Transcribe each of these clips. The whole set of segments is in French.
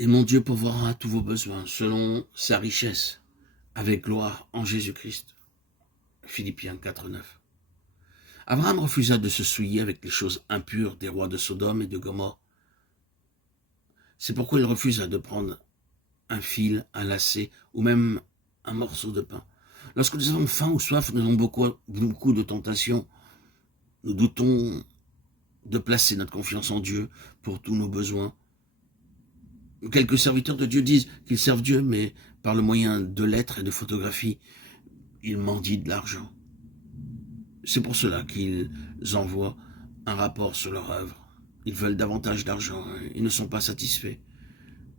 Et mon Dieu pourvoira tous vos besoins selon sa richesse, avec gloire en Jésus-Christ. Philippiens 4,9. Abraham refusa de se souiller avec les choses impures des rois de Sodome et de Gomorrhe. C'est pourquoi il refusa de prendre un fil, un lacet ou même un morceau de pain. Lorsque nous avons faim ou soif, nous avons beaucoup de tentations. Nous doutons de placer notre confiance en Dieu pour tous nos besoins. Quelques serviteurs de Dieu disent qu'ils servent Dieu, mais par le moyen de lettres et de photographies, ils mendient de l'argent. C'est pour cela qu'ils envoient un rapport sur leur œuvre. Ils veulent davantage d'argent, ils ne sont pas satisfaits.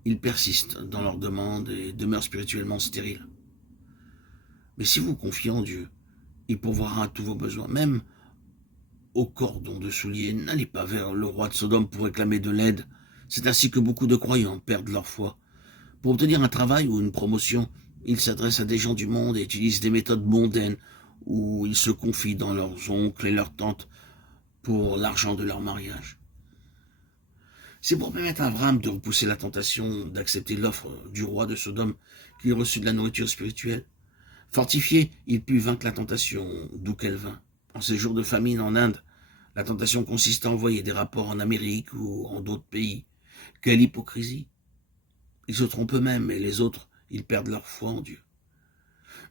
Ils persistent dans leurs demandes et demeurent spirituellement stériles. Mais si vous confiez en Dieu, il pourvoira à tous vos besoins, même au cordon de souliers. N'allez pas vers le roi de Sodome pour réclamer de l'aide. C'est ainsi que beaucoup de croyants perdent leur foi. Pour obtenir un travail ou une promotion, ils s'adressent à des gens du monde et utilisent des méthodes mondaines où ils se confient dans leurs oncles et leurs tantes pour l'argent de leur mariage. C'est pour permettre à Abraham de repousser la tentation d'accepter l'offre du roi de Sodome qu'il reçut de la nourriture spirituelle. Fortifié, il put vaincre la tentation, d'où qu'elle vint. En ces jours de famine en Inde, la tentation consiste à envoyer des rapports en Amérique ou en d'autres pays. Quelle hypocrisie! Ils se trompent eux-mêmes et les autres, ils perdent leur foi en Dieu.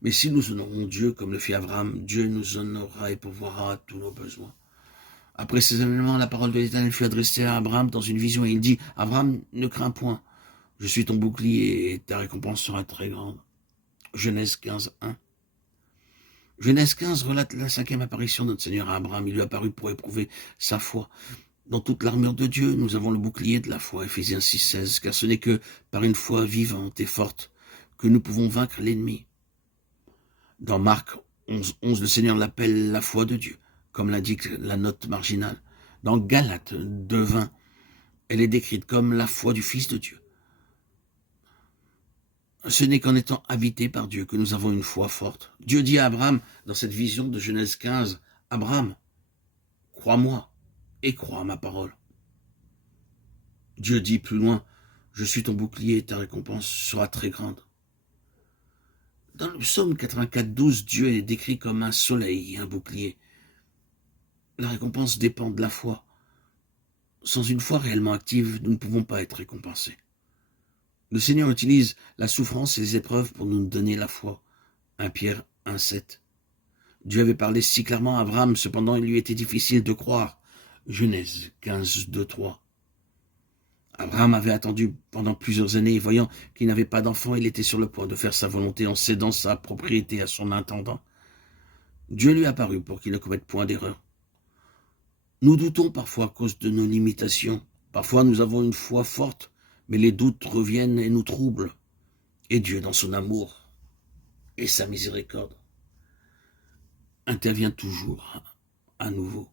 Mais si nous honorons Dieu comme le fit Abraham, Dieu nous honorera et pourvoira à tous nos besoins. Après ces événements, la parole de l'Éternel fut adressée à Abraham dans une vision et il dit, « Abraham, ne crains point, je suis ton bouclier et ta récompense sera très grande. » Genèse 15, 1. Genèse 15 relate la 5e apparition de notre Seigneur à Abraham. Il lui apparut pour éprouver sa foi. Dans toute l'armure de Dieu, nous avons le bouclier de la foi, Éphésiens 6, 16, car ce n'est que par une foi vivante et forte que nous pouvons vaincre l'ennemi. Dans Marc 11, 11, le Seigneur l'appelle la foi de Dieu, comme l'indique la note marginale. Dans Galates 2, 20, elle est décrite comme la foi du Fils de Dieu. Ce n'est qu'en étant habité par Dieu que nous avons une foi forte. Dieu dit à Abraham, dans cette vision de Genèse 15, « Abraham, crois-moi et crois à ma parole. » Dieu dit plus loin, « Je suis ton bouclier et ta récompense sera très grande. » Dans le psaume 84, 12, Dieu est décrit comme un soleil et un bouclier. La récompense dépend de la foi. Sans une foi réellement active, nous ne pouvons pas être récompensés. Le Seigneur utilise la souffrance et les épreuves pour nous donner la foi. 1 Pierre 1, 7. Dieu avait parlé si clairement à Abraham, cependant il lui était difficile de croire. Genèse 15, 2, 3. Abraham avait attendu pendant plusieurs années et voyant qu'il n'avait pas d'enfant, il était sur le point de faire sa volonté en cédant sa propriété à son intendant. Dieu lui apparut pour qu'il ne commette point d'erreur. Nous doutons parfois à cause de nos limitations. Parfois nous avons une foi forte, mais les doutes reviennent et nous troublent. Et Dieu, dans son amour et sa miséricorde, intervient toujours à nouveau.